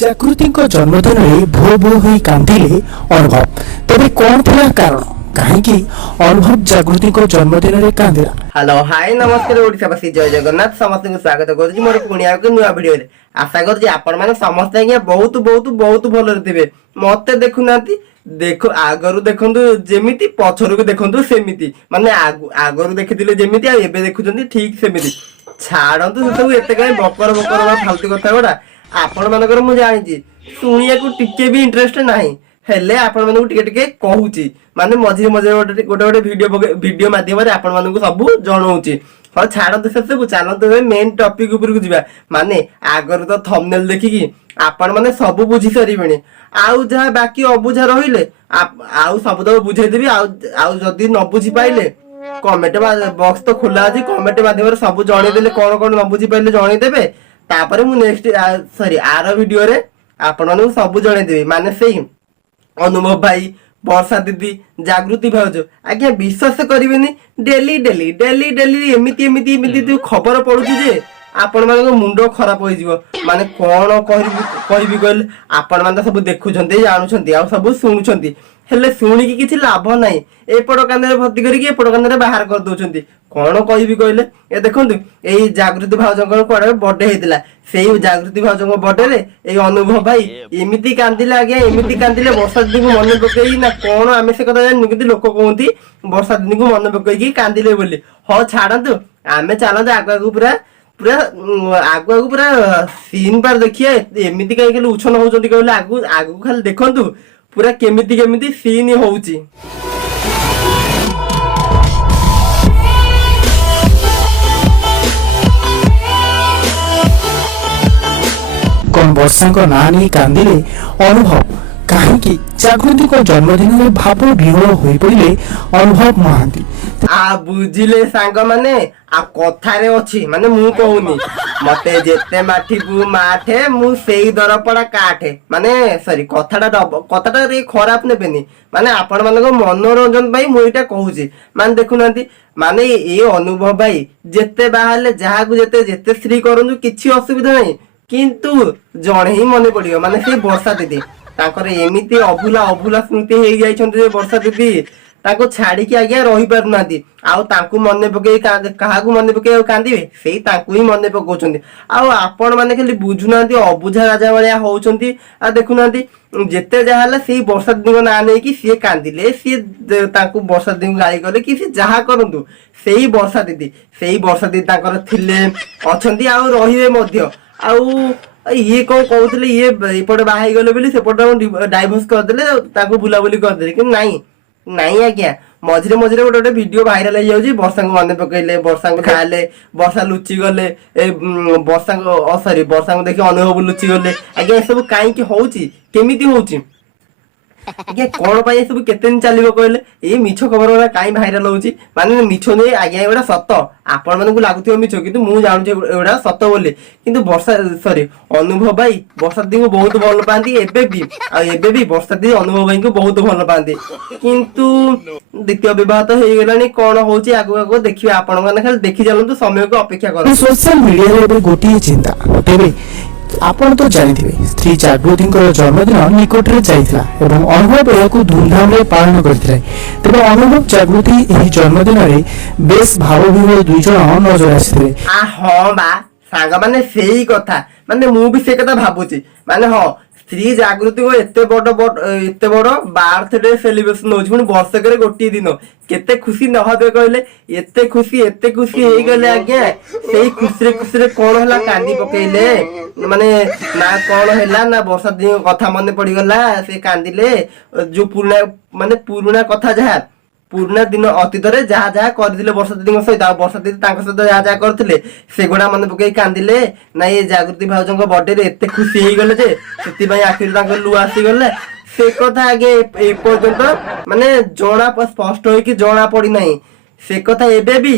ଜାଗୃତିଙ୍କ ଜନ୍ମଦିନରେ ଭୋ ଭୋ ହୋଇ କାନ୍ଦିଲେ ଅନୁଭବ। ତେବେ କଣ ଥିଲା କାରଣ? କାହିଁକି ଅନୁଭବ ଜାଗୃତିଙ୍କ ଜନ୍ମଦିନରେ କାନ୍ଦିଲା? हेलो हाय नमस्कार ओडिशावासी जय जगन्नाथ समस्त को स्वागत करुछि मोर पुणी आ नुआ वीडियो रे। आशा करुछि आपण माने समस्त आज्ञा बहुत बहुत बहुत भलरे थिबे। मते देखुनांती देखो आगरु देखंतु जेमिति पछरु देखंतु सेमिति माने आगरु देखिथिले जेमिति आ एबे देखुचंती ठीक सेमिति। छाड़ंतु से सब एते काई बकर बकर फालतू कथा गोडा आपण मानकर मु जानिछि सुनिया को टिके भी इंटरेस्ट नाही हेले आपण मानकु टिके टिके कहूची माने मझिरे मझिरे गोटे गोटे वीडियो माध्यम रे आपण मानकु सब जणाउची। हाँ छाड़ंतु से सब चलतु मेन टॉपिक ऊपर को जिबा माने आगर तो थंबनेल देखिकी आपण माने सब बुझी सरीबेनी आउ जहा बाकी अबुझा रहिले आउ सब तो बुझाई देबी आउ जदी न बुझी पाइले कमेंट बॉक्स तो खुला अछि कमेंट माध्यम रे सब जणाई देले कोन कोन न बुझी पाइले जणाई देबे तापर मु नेक्स्ट सॉरी आरो वीडियो रे आपण मानकु सब जणाई देबी माने सेही अनुभव भाई वर्षा दीदी जागृति भाउज आज्ञा विश्वास करेनि डेली डेली डेली डेली एमिति एमिति एमिति खबर पड़ुछि जे आपण मानक मुंड खराब होई जिवो माने कोन कहबी कहले आपण मान सब देखुछन्ते जानुछन्ते आ सब सुनुछन्ते हेले सुनिकी किछि लाभ नाही एपड़ कांदरे भर्ती करिके एपड़ कांदरे बाहर कर दोछन्ते कोन कहबी कहले ए देखंतु एई जागृति भाउजंकर कोडे बर्थडे हेतिला सेई जागृति भाउजंकर बर्थडे रे एई अनुभव भाई एमिति कांदिले आज्ञा एमिति कांदिले वर्षा दीदी को मन पकई ना कोन आमे से कथा जानि किति लोक कहंती वर्षा दीदी को मन पकई कांदिले बोली हो छाडंतु आमे चालंतु आगु पूरा पूरा आगु पूरा सीन पार देखिए एमिति काई के उछन होउचंती कहले आगु आगु खाली देखंतु पूरा केमिति केमिति सीन होउची। कौन वर्षा ना नहीं कांदिले अनुभव कहीं जागृति को जन्मदिन में भाव विहल हो पड़े अनुभव महांती आ बुझिले सांग माने आ कथारे अछि माने मु कहूनी मते जेते माठीबु माठे मु सेई दरपड़ा काठे माने सॉरी कथाटा रे खराब नेबेनी माने आपण मानको मनोरंजन भाई मु एटा कहूची माने देखुनांती माने ए अनुभव भाई जेते बाहले जहा को जेते जेते स्त्री करनु किछि असुविधा नै किंतु जणे ही मने पड़ियो माने से वर्षा दीदी ताकर एमिति अभुला अभुला स्मृति हे जाइछन्ते जे वर्षा दीदी ताको छाड़ी के आज्ञा रही पारु नांती आउ तांकु मने पके काहाकु मने पके कांदिबे सेही तांकु ही मने पकोचन्ती आउ आपण माने खाली बुझु नांती अबुझा राजा वालिया होउचन्ती आ देखु नांती जेते जहाला सेही वर्षा दीदी ना नै कि से कांदिले से तांकु वर्षा दीदी गाली करले कि से जहा करंतु सेही वर्षा दीदी ताकर थिले अछन्ती आउ रहिबे मध्य आउ ये कौन कहते ये एपटे बाहर गले बोली सेपटे डाइवोर्स करदे ताको बुलाबुली करदे कि नहीं नहीं आज्ञा मझिरे मझिरे गोटे गोटे वीडियो भाइराल हो जाउची वर्षा को मन पकईले वर्षा को खाले वर्षा लुचि गले वर्षा को सॉरी वर्षा को देखि अनुभव लुचि गले आज्ञा ए सब काई कि होउची केमिति होउची आज्ञा कोन पाई सब केते दिन चलिबो कहले ए मिछ खबर वाला काई भाइराल होउची माने मिछ नै आज्ञा एडा सत्य आपण मानकु लागुथियो मिछ किंतु मु जानु जे एडा सत्य बोली किंतु वर्षा सॉरी अनुभव भाई वर्षा दी को बहुत भल पांती एबे भी वर्षा दी अनुभव भाई को बहुत भल पांती किंतु द्वितीय विवाह तो हे गेलानी कोन होउची आगु आगु देखिबे आपण माने खाली देखि जालंतु समय को अपेक्षा करो। सोशल मीडिया रे एबे गोटी चिंता तेबे आपण तो जानिथिबे स्त्री जागृतिंकर जन्मदिन निकट रे जाइथिला एवं अनुभव एहाकु धूमधाम रे पालन करथिले। तेबे अनुभव जागृति एही जन्मदिन रे बेस भाव विहल दुई जण नजर आसिथिले। आ हां बा सांग माने सेही कथा माने मु भी से कथा भाबुची माने हां स्त्री जागृति को एते बड़ बर्थडे सेलिब्रेशन होछि पुनी वर्षक रे गोटी दिन केते खुशी न होबे कहले एते खुशी हे गले आज्ञा सेही खुशी रे कोन हला कांदी पकेइले माने ना कोन हैला ना वर्षा दिन कथा मने पड़ी गला से कांदिले जो पुराना कथा जहा पुराना दिन अतीत रे जहा जहा करथिले वर्षा दीदी सहित वर्षा दीदी तांका सहित जहा जहा करथिले सेगुडा मन पकई कांदिले ना ये जागृति भाउजंक बर्थडे रे एते खुशी हे गले जे सेति भाई आखिर तांका लु आसी गले से कथा आगे ए पर्यंत माने जणा स्पष्ट होई कि जणा पड़ी नाही से कथा एबे भी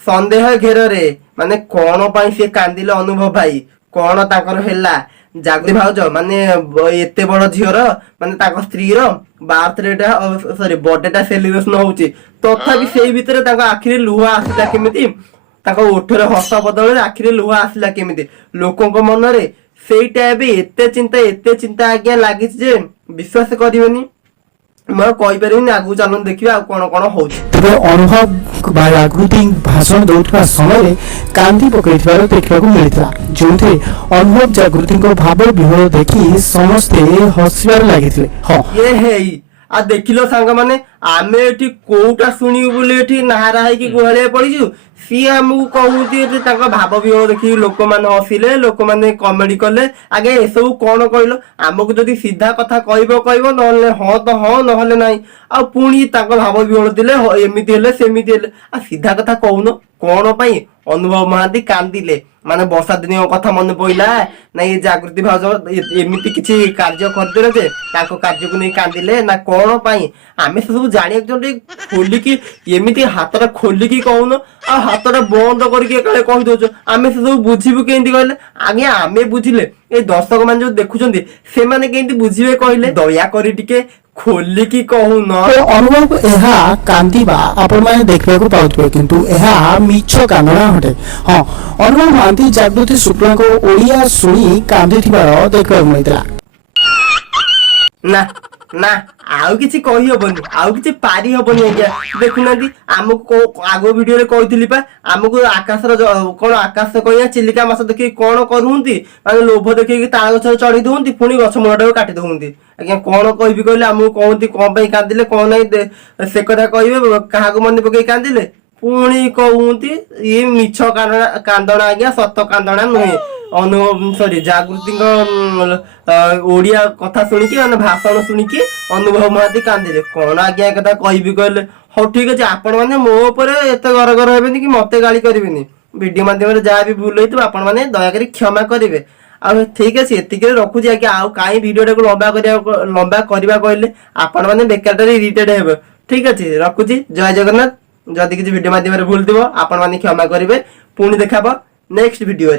संदेह घेर रे माने कोन पई से कांदिले अनुभव भाई कोन ताकर हेला जागृति भाउज माने एते बड़ झियर माने ताको स्त्री रो बर्थडे सॉरी बर्थडे सेलिब्रेशन होउची तथापि सेही भितरे ताको आखिरे लुहा आसिला केमिति ताको ओठरे हस बदल रे आखिरे लुहा आसिला केमिति लोकंक मन रे ସେଇଟା ଏବେ ଏତେ ଚିନ୍ତା ଆଜ୍ଞା ଲାଗିଛି ଯେ ବିଶ୍ୱାସ କରିବେନି। ମୁଁ ଆଉ କହିପାରିବିନି, ଆଗକୁ ଚାଲନ୍ତୁ ଦେଖିବା ଆଉ କଣ କଣ ହଉଛି। ତେବେ ଅନୁଭବ ବା ଜାଗୃତି ଭାଷଣ ଦେଉଥିବା ସମୟରେ କାନ୍ଦି ପକାଇଥିବାର ଦେଖିବାକୁ ମିଳିଥିଲା, ଯେଉଁଥିରେ ଅନୁଭବ ଜାଗୃତିଙ୍କ ଭାବ ବିହ୍ୱଳ ଦେଖି ସମସ୍ତେ ହସିବାରେ ଲାଗିଥିଲେ। ହଁ, ଇଏ ହେଇ ଆଉ ଦେଖିଲ ସାଙ୍ଗମାନେ, ଆମେ ଏଠି କୋଉଟା ଶୁଣିବୁ ବୋଲି ଏଠି ନାହାରା ହେଇକି ଗୁହାଳିଆ ପଡିଛୁ। ସିଏ ଆମକୁ କହୁଛି ଯେ ତାଙ୍କ ଭାବ ବିହୋଳ ଦେଖିକି ଲୋକମାନେ ହସିଲେ, ଲୋକମାନେ କମେଡି କଲେ। ଆଜ୍ଞା ଏସବୁ କଣ କହିଲ? ଆମକୁ ଯଦି ସିଧା କଥା କହିବ ନହେଲେ ହଁ ତ ହଁ ନହେଲେ ନାହିଁ। ଆଉ ପୁଣି ତାଙ୍କ ଭାବ ବିହୋଳ ଥିଲେ, ଏମିତି ହେଲେ ସେମିତି ହେଲେ। ଆଉ ସିଧା କଥା କହୁନ, କଣ ପାଇଁ ଅନୁଭବ ମହାନ୍ତି କାନ୍ଦିଲେ? ମାନେ ବର୍ଷା ଦିନ କଥା ମନେ ପଇଲା, ନାଇଁ ଜାଗୃତି ଭାଉଜ ଏମିତି କିଛି କାର୍ଯ୍ୟ କରିଦେଲେ ଯେ ତାଙ୍କ କାର୍ଯ୍ୟକୁ ନେଇ କାନ୍ଦିଲେ, ନା କଣ ପାଇଁ? ଆମେ ସେ ସବୁ ଜାଣିବାକୁ ଚାହୁଁଛୁ। ଖୋଲିକି ଏମିତି ହାତଟା ଖୋଲିକି କହୁନ, ଆଉ ହାତଟା ବନ୍ଦ କରିକି ଏକାଳେ କହିଦଉଛ। ଆମେ ସେ ସବୁ ବୁଝିବୁ କେମିତି କହିଲେ? ଆଜ୍ଞା ଆମେ ବୁଝିଲେ ଏଇ ଦର୍ଶକ ମାନେ ଯୋଉ ଦେଖୁଛନ୍ତି ସେମାନେ କେମିତି ବୁଝିବେ କହିଲେ? ଦୟାକରି ଟିକେ ଖୋଲିକି କହୁନ। ଅନୁଭବ ଏହା କାନ୍ଦିବା ଆପଣମାନେ ଦେଖିବାକୁ ପାଉଥିବେ, କିନ୍ତୁ ଏହା ମିଛ କାନ୍ଦଣା ଅଟେ। ହଁ, ଅନୁଭବ ମହାନ୍ତି ଜାଗୃତି ଶୁକ୍ଲାଙ୍କ ଓଡ଼ିଆ ଶୁଣି କାନ୍ଦିଥିବାର ଦେଖିବାକୁ ମିଳିଥିଲା। ନା ନା ଆଉ କିଛି କହିହବନି, ଆଉ କିଛି ପାରି ହବନି ଆଜ୍ଞା। ଦେଖୁନାହାନ୍ତି ଆମକୁ ଆଗ ଭିଡିଓରେ କହିଥିଲି ପା, ଆମକୁ ଆକାଶର କଣ ଆକାଶ କହିବା ଚିଲିକା ମାଛ ଦେଖିକି କଣ କରୁଛନ୍ତି, ମାନେ ଲୋଭ ଦେଖେଇକି ତାଳ ଗଛରେ ଚଢେଇ ଦଉନ୍ତି, ପୁଣି ଗଛ ମୂଳଟାକୁ କାଟି ଦଉନ୍ତି। ଆଜ୍ଞା କଣ କହିବି କହିଲେ? ଆମକୁ କହନ୍ତି କଣ ପାଇଁ କାନ୍ଦିଲେ କଣ ନାହିଁ ସେ କଥା କହିବେ, କାହାକୁ ମନେ ପକେଇ କାନ୍ଦିଲେ ପୁଣି କହୁନ୍ତି ଇଏ ମିଛ କାନ୍ଦଣା ଆଜ୍ଞା, ସତ କାନ୍ଦଣା ନୁହେଁ। ସରି ଜାଗୃତିଙ୍କ ଓଡିଆ କଥା ଶୁଣିକି, ମାନେ ଭାଷଣ ଶୁଣିକି ଅନୁଭବ ମହାନ୍ତି କାନ୍ଦିଲେ। କଣ ଆଜ୍ଞା କଥା କହିବି କହିଲେ? ହଉ ଠିକ ଅଛି, ଆପଣ ମାନେ ମୋ ଉପରେ ଏତେ ଗରଗର ହେବେନି କି ମତେ ଗାଳି କରିବେନି। ଭିଡିଓ ମାଧ୍ୟମରେ ଯାହା ବି ଭୁଲ ହେଇଥିବ ଆପଣ ମାନେ ଦୟାକରି କ୍ଷମା କରିବେ। ଆଉ ଠିକ ଅଛି, ଏତିକିରେ ରଖୁଛି ଆଜ୍ଞା। ଆଉ କାହିଁ ଭିଡିଓଟାକୁ ଲମ୍ବା କରିବା କହିଲେ? ଆପଣ ମାନେ ବେକାରଟାରେ ଇରିଟେଡ ହେବେ। ଠିକ ଅଛି, ରଖୁଛି। ଜୟ ଜଗନ୍ନାଥ। ଯଦି କିଛି ଭିଡିଓ ମାଧ୍ୟମରେ ଭୁଲ ଥିବ ଆପଣ ମାନେ କ୍ଷମା କରିବେ। ପୁଣି ଦେଖାହବ ନେକ୍ସଟ ଭିଡିଓରେ।